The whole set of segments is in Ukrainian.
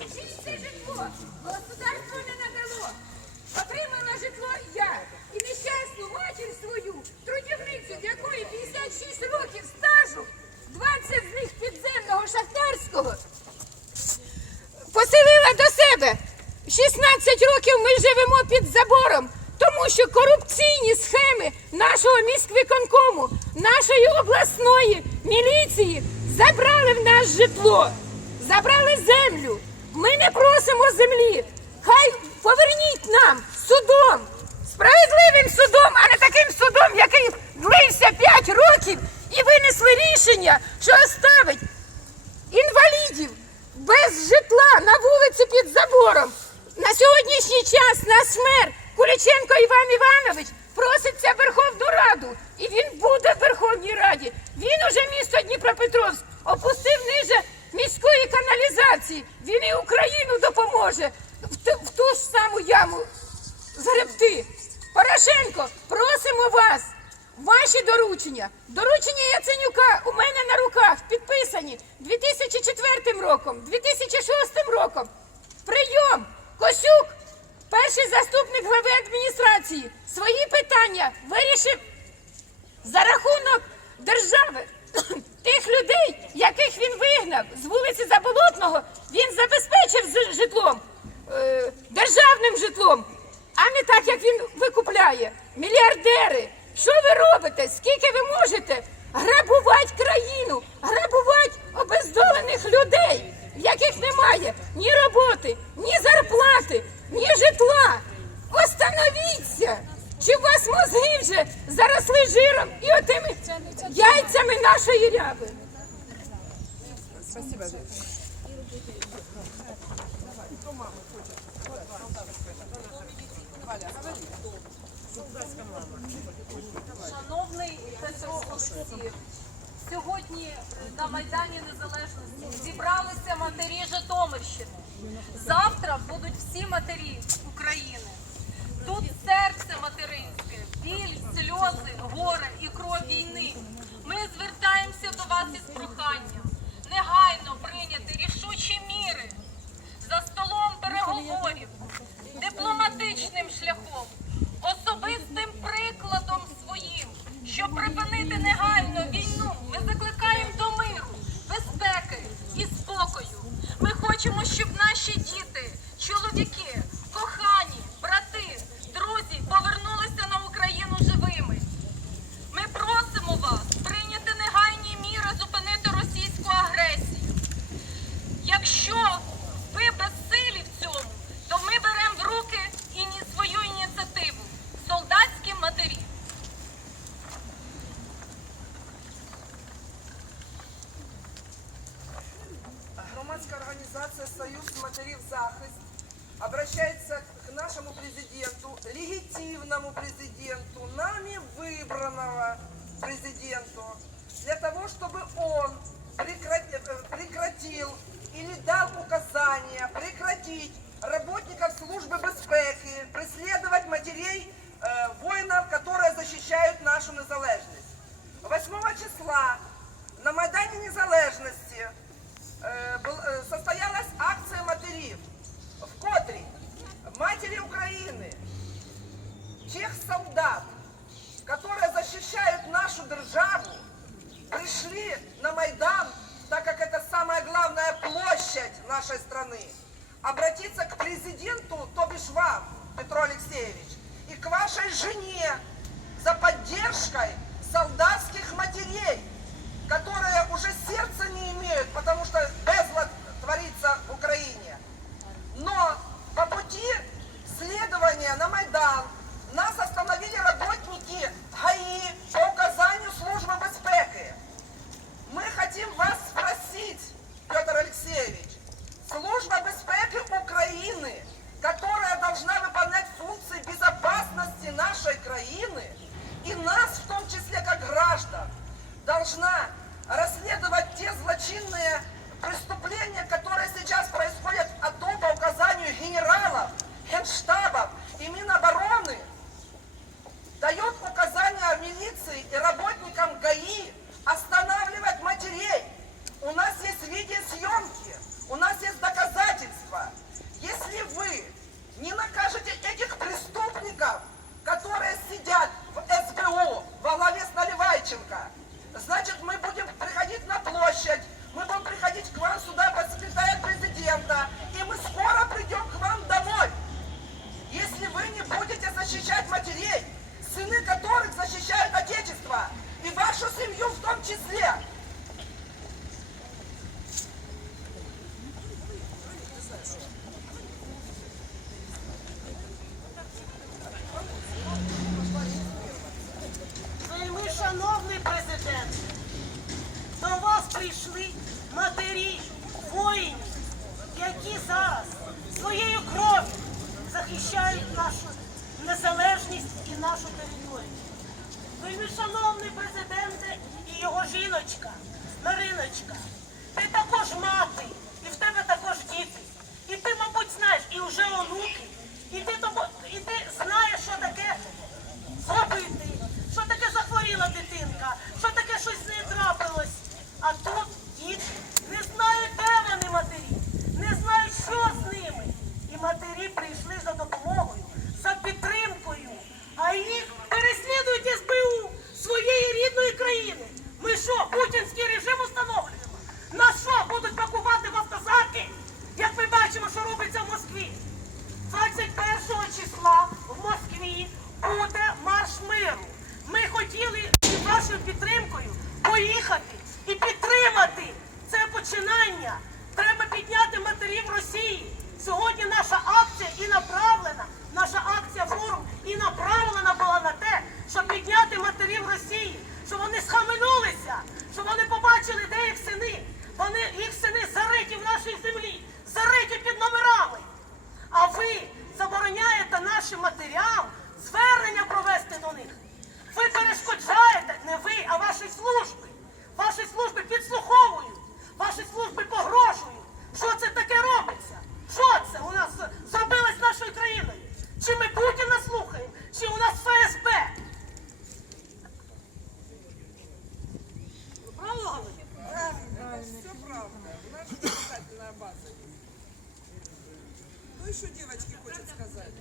Чисте житло. Государство не надало. Отримала житло я. І нещасну матір свою, трудівницю, в якої 56 років стажу, 20 з них підземного шахтарського, поселила до себе. 16 років ми живемо під забором, тому що корупційні схеми нашого міськвиконкому, нашої обласної міліції забрали в нас житло, забрали землю. Ми не просимо землі. Хай поверніть нам судом, справедливим судом, а не таким судом, який длився 5 років і винесли рішення, що оставить інвалідів без житла на вулиці під забором. На сьогоднішній час наш мер Куліченко Іван Іванович проситься в Верховну Раду, і він буде в Верховній Раді. Він уже місто Дніпропетровськ опустив ниже міської каналізації. Він і Україну допоможе в ту, в ту ж саму яму згребти. Порошенко, просимо вас. Ваші доручення, доручення Яценюка у мене на руках підписані 2004 роком, 2006 роком. Прийом! Косюк, перший заступник глави адміністрації, свої питання вирішив за рахунок держави. Тих людей, яких він вигнав з вулиці Заболотного, він забезпечив житлом, е, державним житлом, а не так, як він викупляє. Мільярдери, що ви робите? Скільки ви можете грабувати країну, грабувати обездолених людей, в яких немає ні роботи, ні зарплати, ні житла? Остановіться! Чи у вас мозги вже заросли жиром і отими яйцями нашої ряби? Шановний Петро Олексіїв, сьогодні на Майдані Незалежності зібралися матері Житомирщини. Завтра будуть всі матері України. Тут серце материнське, біль, сльози, горе і кров війни. Ми звертаємося до вас із проханням негайно прийняти рішучі міри за столом переговорів, дипломатичним шляхом, особистим прикладом легитимному президенту, нами выбранного президенту, для того, чтобы он э, прекратил или дал указания прекратить работников службы безпеки, преследовать матерей э, воинов, которые защищают нашу незалежность. 8 числа на Майдані Незалежності е, бу- е, состоялась солдат, которые защищают нашу державу, пришли на Майдан, так как это самая главная площадь нашей страны, обратиться к президенту, то бишь вам, Петро Алексеевич, и к вашей жене за поддержкой солдатских матерей, которые уже сердца не имеют, потому что безлад творится в Украине. Но по пути следования на Майдан нашей краины и нас, в том числе как граждан, должна расследовать те злочинные преступления, которые сейчас происходят а то по указанию генералов, генштабов и Минобороны, дает указания милиции и работникам підняти матерів Росії. Сьогодні наша акція і направлена, наша акція форум і направлена була на те, щоб підняти матерів Росії, щоб вони схаменулися, щоб вони побачили, де їх сини. Вони їх сини зариті в нашій землі, зариті під номерами. А ви забороняєте нашим матерям звернення провести до них. Ви перешкоджаєте, не ви, а ваші служби. Ваші служби підслуховують, ваші служби погрожують. Що це таке робиться? Що це у нас зробилось з нашою країною? Чи ми Путіна слухаємо, чи у нас ФСБ? Правильно говорю? Правильно, все правда. У нас же доказательная база есть. Ну и что девочки хотят сказать?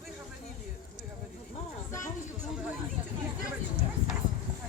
Вы говорили, вы говорили. Девочки,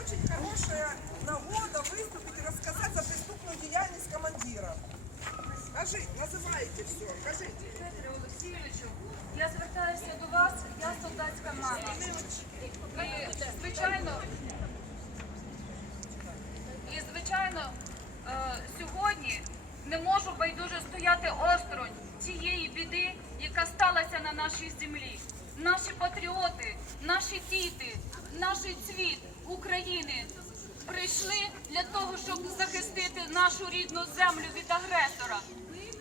Очень хорошая нагода выступить и рассказать за деятельность командира. Скажи, называйте все, скажите. Петре Олексійовичу, я звертаюся до вас, я солдатська мама. І, звичайно, і, звичайно, е, сьогодні не можу байдуже стояти осторонь цієї біди, яка сталася на нашій землі. Наші патріоти, наші діти, наш цвіт України прийшли для того, щоб захистити нашу рідну землю від агресора.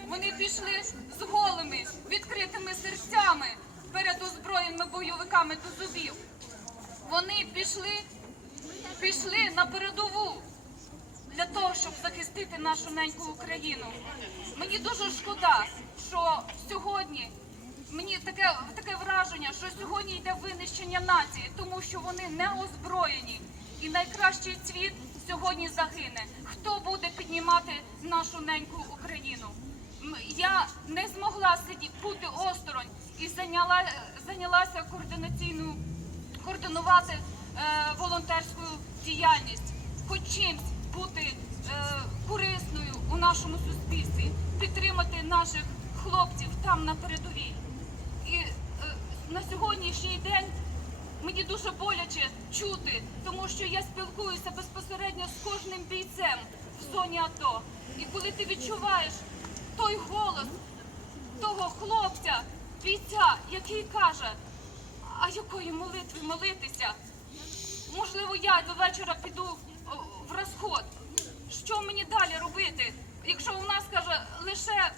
Вони пішли з голими, відкритими серцями перед озброєними бойовиками до зубів. Вони пішли, пішли на передову для того, щоб захистити нашу неньку Україну. Мені дуже шкода, що сьогодні мені таке, таке враження, що сьогодні йде винищення нації, тому що вони не озброєні. І найкращий цвіт сьогодні загине. Хто буде піднімати нашу неньку Україну? Я не змогла бути осторонь і зайняла, зайнялася координаційною координувати е, волонтерську діяльність, хоч чимсь бути е, корисною у нашому суспільстві, підтримати наших хлопців там на передовій. І е, на сьогоднішній день мені дуже боляче чути, тому що я спілкуюся безпосередньо з кожним бійцем в зоні АТО. І коли ти відчуваєш той голос того хлопця, бійця, який каже, а якої молитви молитися? Можливо, я до вечора піду в розход. Що мені далі робити? Якщо у нас каже лише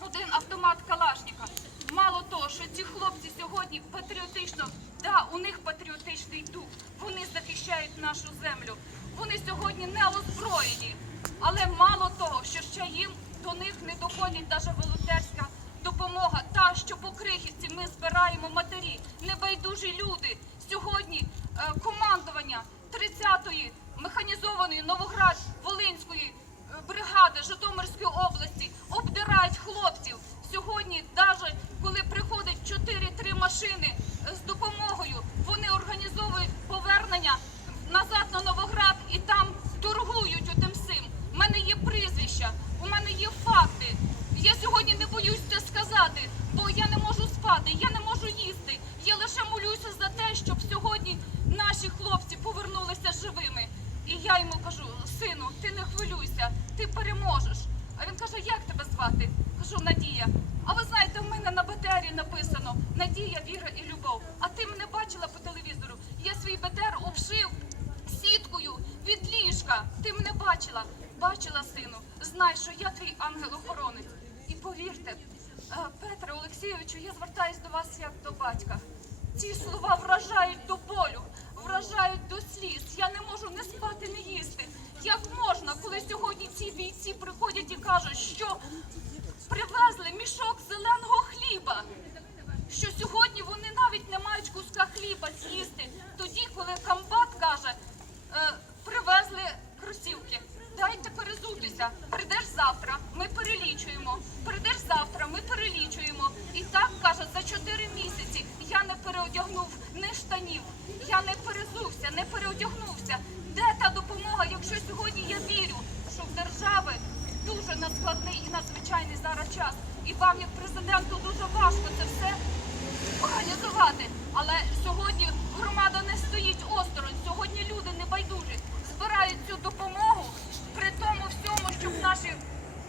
один автомат Калашника. Мало того, що ці хлопці сьогодні патріотично, да, у них патріотичний дух, вони захищають нашу землю. Вони сьогодні не озброєні. Але мало того, що ще їм до них не доходить навіть волонтерська допомога, та що по крихівці ми збираємо матері, небайдужі люди. Сьогодні е, командування 30-ї механізованої Новоград Волинської е, бригади Житомирської області обдирають хлопців. Сьогодні, навіть коли приходять 4-3 машини з допомогою, вони організовують повернення назад на Новоград і там торгують отим всім. У мене є прізвища, у мене є факти. Я сьогодні не боюсь це сказати, бо я не можу спати, я не можу їсти. Я лише молюся за те, щоб сьогодні наші наші хлопці повернулися живими. І я йому кажу: сину, ти не хвилюйся, ти переможеш. А він каже, як тебе звати? Кажу, Надія. А ви знаєте, в мене на БТРі написано Надія, віра і любов. А ти мене бачила по телевізору. Я свій БТР обшив сіткою від ліжка. Ти мене бачила, бачила, сину. Знай, що я твій ангел-охоронець. І повірте, е, Петре Олексійовичу, я звертаюсь до вас як до батька. Ці слова вражають до болю, вражають до сліз. Я не можу не спати, не їсти. Як можна, коли сьогодні ці бійці приходять і кажуть, що привезли мішок зеленого хліба? Що сьогодні вони навіть не мають куска хліба з'їсти, тоді, коли комбат каже, е, привезли кросівки. Дайте перезутися. Прийдеш завтра, ми перелічуємо. Прийдеш завтра, ми перелічуємо. І так каже, за чотири місяці я не переодягнув ні штанів, я не перезувся, не переодягнувся. Де та допомога, якщо сьогодні я вірю, що в держави дуже надскладний і надзвичайний зараз час. І вам, як президенту, дуже важко це все організувати. Але сьогодні громада не стоїть осторонь. Сьогодні люди не байдужі збирають цю допомогу при тому всьому, щоб наші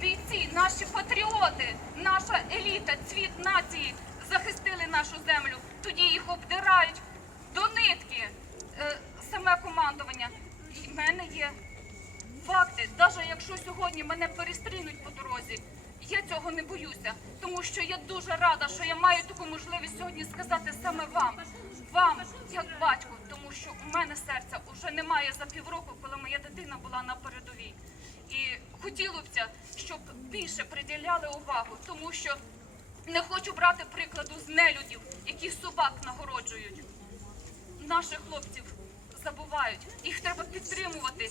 бійці, наші патріоти, наша еліта, цвіт нації захистили нашу землю. Тоді їх обдирають до нитки е, саме командування. І в мене є факти, навіть якщо сьогодні мене перестрінуть по дорозі, я цього не боюся, тому що я дуже рада, що я маю таку можливість сьогодні сказати саме вам, вам, як батьку, тому що у мене серця вже немає за півроку, коли моя дитина була на передовій. І хотілося б, щоб більше приділяли увагу, тому що не хочу брати прикладу з нелюдів, які собак нагороджують наших хлопців забувають. Їх треба підтримувати,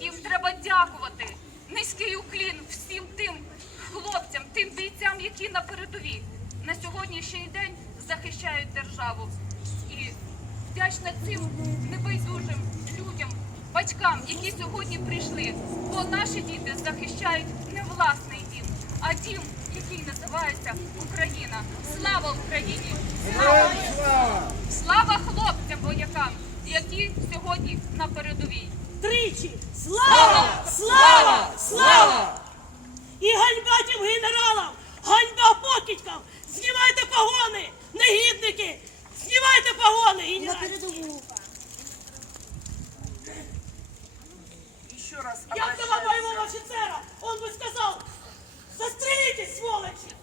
їм треба дякувати. Низький уклін всім тим хлопцям, тим бійцям, які на передовій на сьогоднішній день захищають державу. І вдячна цим небайдужим людям, батькам, які сьогодні прийшли, бо наші діти захищають власний дім, а дім, який називається Україна. Слава Україні! Слава! Слава хлопцям воякам, які сьогодні на передовій. Тричі! Слава! Слава! Слава! І ганьба тим генералам! Ганьба покидькам! Знімайте погони! Негідники! Знімайте погони! Еще раз Як нема обращаюсь. бойового застрелитесь, сволочи!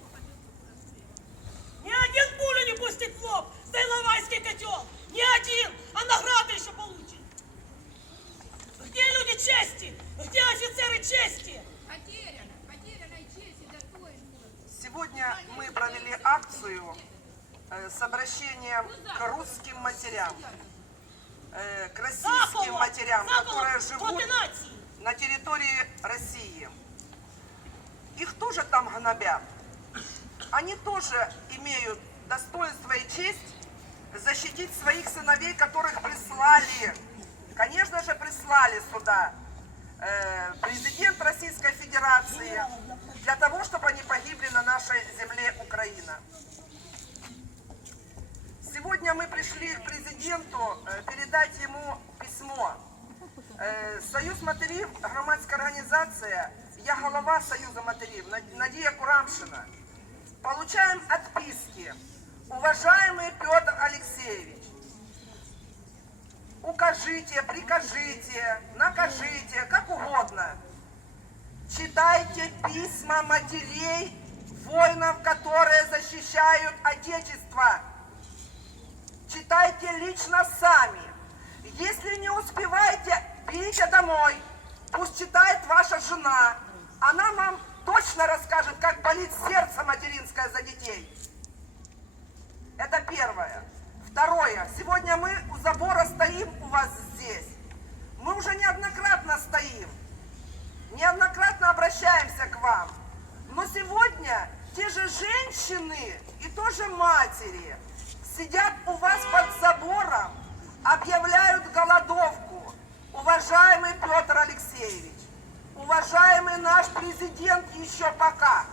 Ни один пулю не пустит в лоб за Иловайский котел! Ни один! А награды еще получит! Где люди чести? Где офицеры чести? Потеряно, потерянной честь и достоинство. Сегодня мы провели акцию э, с обращением к русским матерям, э, к российским матерям, которые живут на территории России Их тоже там гнобят. Они тоже имеют достоинство и честь защитить своих сыновей, которых прислали, конечно же, прислали сюда э, президент Российской Федерации для того, чтобы они погибли на нашей земле Украина. Сегодня мы пришли к президенту э, передать ему письмо. Е, Союз матерів, громадська організація, я голова Союзу матерів, Над- Надія Курамшина. Получаем отписки. Уважаемый Петр Алексеевич, укажите, прикажите, накажите, как угодно. Читайте письма матерей, воинов, которые защищают Отечество. Читайте лично сами. Если не успеваете, берите домой. Пусть читает ваша жена. Она вам точно расскажет, как болит сердце материнское за детей. Это первое. Второе. Сегодня мы у забора стоим у вас здесь. Мы уже неоднократно стоим. Неоднократно обращаемся к вам. Но сегодня те же женщины и тоже матери сидят у вас под забором, объявляют голодовку. Уважаемый Петр Алексеевич, уважаемый наш президент еще пока,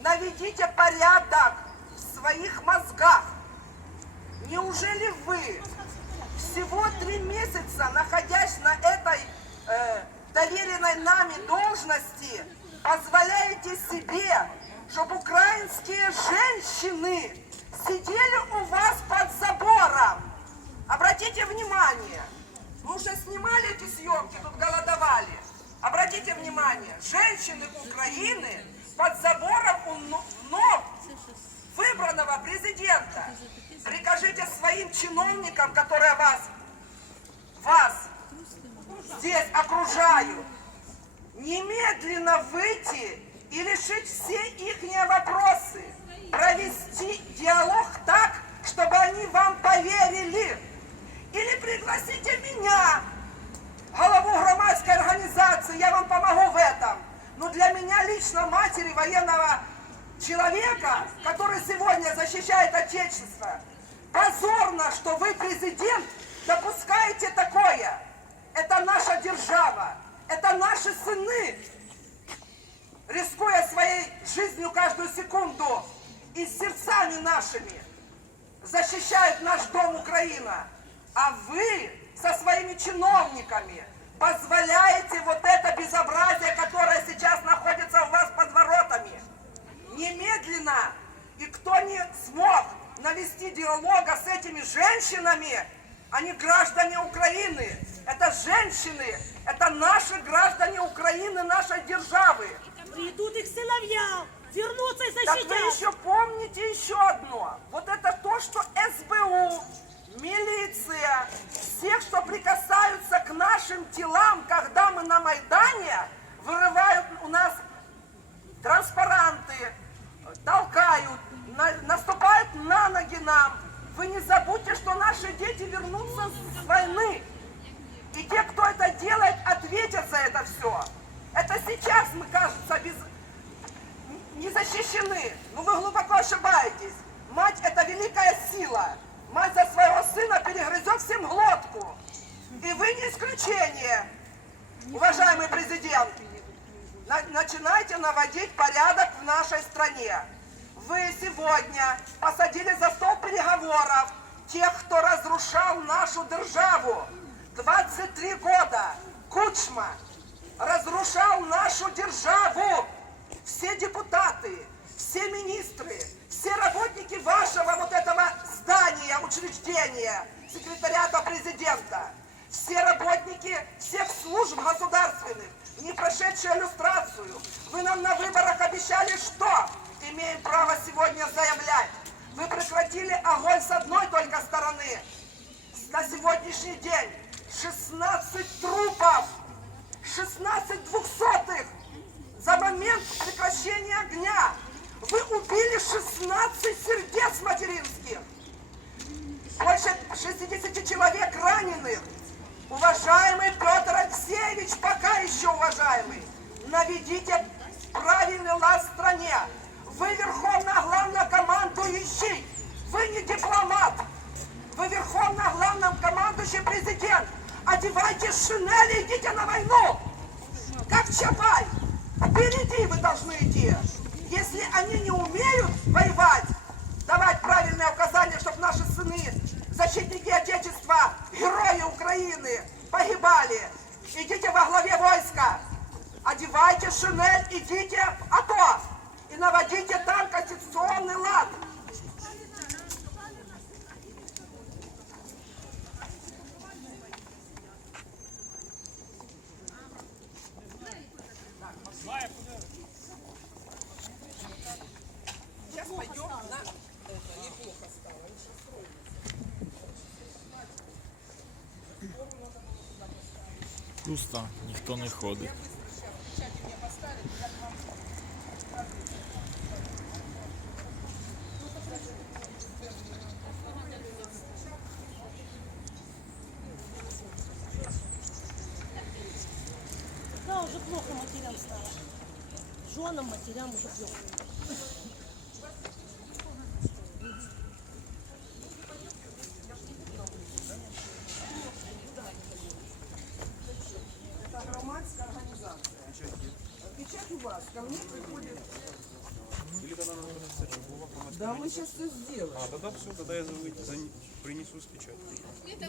наведите порядок в своих мозгах. Неужели вы всего три месяца, находясь на этой э, доверенной нами должности, позволяете себе, чтобы украинские женщины сидели у вас под забором. Обратите внимание, мы уже снимали эти съемки, тут голодовали. Обратите внимание, женщины Украины под забором у но- ног выбранного президента. Прикажите своим чиновникам, которые вас, вас здесь окружают, немедленно выйти и решить все их вопросы. Провести диалог так, чтобы они вам поверили. Или пригласите меня, голову громадской организации, я вам помогу в этом. Но для меня лично матери военного человека, который сегодня защищает Отечество, позорно, что вы, президент, допускаете такое. Это наша держава, это наши сыны, рискуя своей жизнью каждую секунду и сердцами нашими, защищают наш дом Украина. А вы со своими чиновниками позволяете вот это безобразие, которое сейчас находится у вас под воротами. Немедленно, и кто не смог навести диалога с этими женщинами, они граждане Украины, это женщины, это наши граждане Украины, нашей державы. Придут их сыновья, вернутся и Так вы защитят. еще помните еще одно. Вот это то, что СБУ, милиция, всех, что прикасаются к нашим телам, когда мы на Майдане, вырывают у нас транспаранты, толкают, на- наступают на ноги нам. Вы не забудьте, что наши дети вернутся с войны. И те, кто это делает, ответят за это все. Это сейчас мы, кажется, без, не защищены. Но вы глубоко ошибаетесь. Мать это великая сила. Мать за своего сына перегрызет всем глотку. И вы не исключение, уважаемый президент. На- начинайте наводить порядок в нашей стране. Вы сегодня посадили за стол переговоров тех, кто разрушал нашу державу. 23 года Кучма разрушал нашу державу. Все депутаты, все министры, все работники вашего вот этого здания, учреждения, секретариата президента, все работники всех служб государственных, не прошедшие иллюстрацию. Вы нам на выборах обещали что? Имеем право сегодня заявлять. Вы прекратили огонь с одной только стороны. На сегодняшний день 16 трупов, 16 двухсотых за момент прекращения огня. Вы убили 16 сердец материнских. Больше 60 человек раненых. Уважаемый Петр Алексеевич, пока еще уважаемый, наведите правильный лад в стране. Вы верховно главнокомандующий, вы не дипломат. Вы верховно главном командующий президент. Одевайте шинели, идите на войну. Как Чапай. Впереди вы должны идти. Если они не умеют воевать, давать правильные указания, чтобы наши сыны, защитники Отечества, герои Украины, погибали. Идите во главе войска. Одевайте шинель, идите в АТО. И наводите там конституционный лад. Ходить. Да, уже плохо матерям стало. Женам, матерям уже плохо. сделаем. А, тогда все, тогда я за, за, принесу с печатью.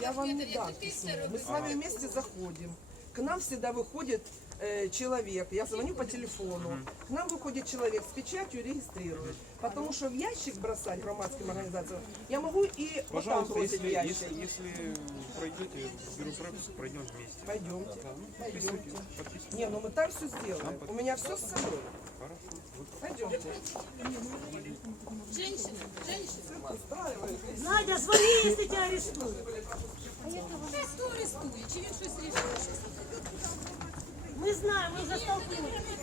Я вам не дам письмо. Мы с вами вместе заходим. К нам всегда выходит э, человек, я звоню по телефону, к нам выходит человек с печатью и регистрирует. Потому что в ящик бросать громадским организациям я могу и вот там Пожалуйста, бросить если, в ящик. если, если пройдете, беру пропуск, пройдем вместе. Пойдемте, Да, ну, пойдемте. подписывайте, подписывайте. Не, ну мы там все сделаем. У меня все с собой. Пойдемте. Женщина, женщина. Надя, звони, если тебя арестуют. Та хто? Чи він щось рішив? Мы знаем, мы уже столкнулись.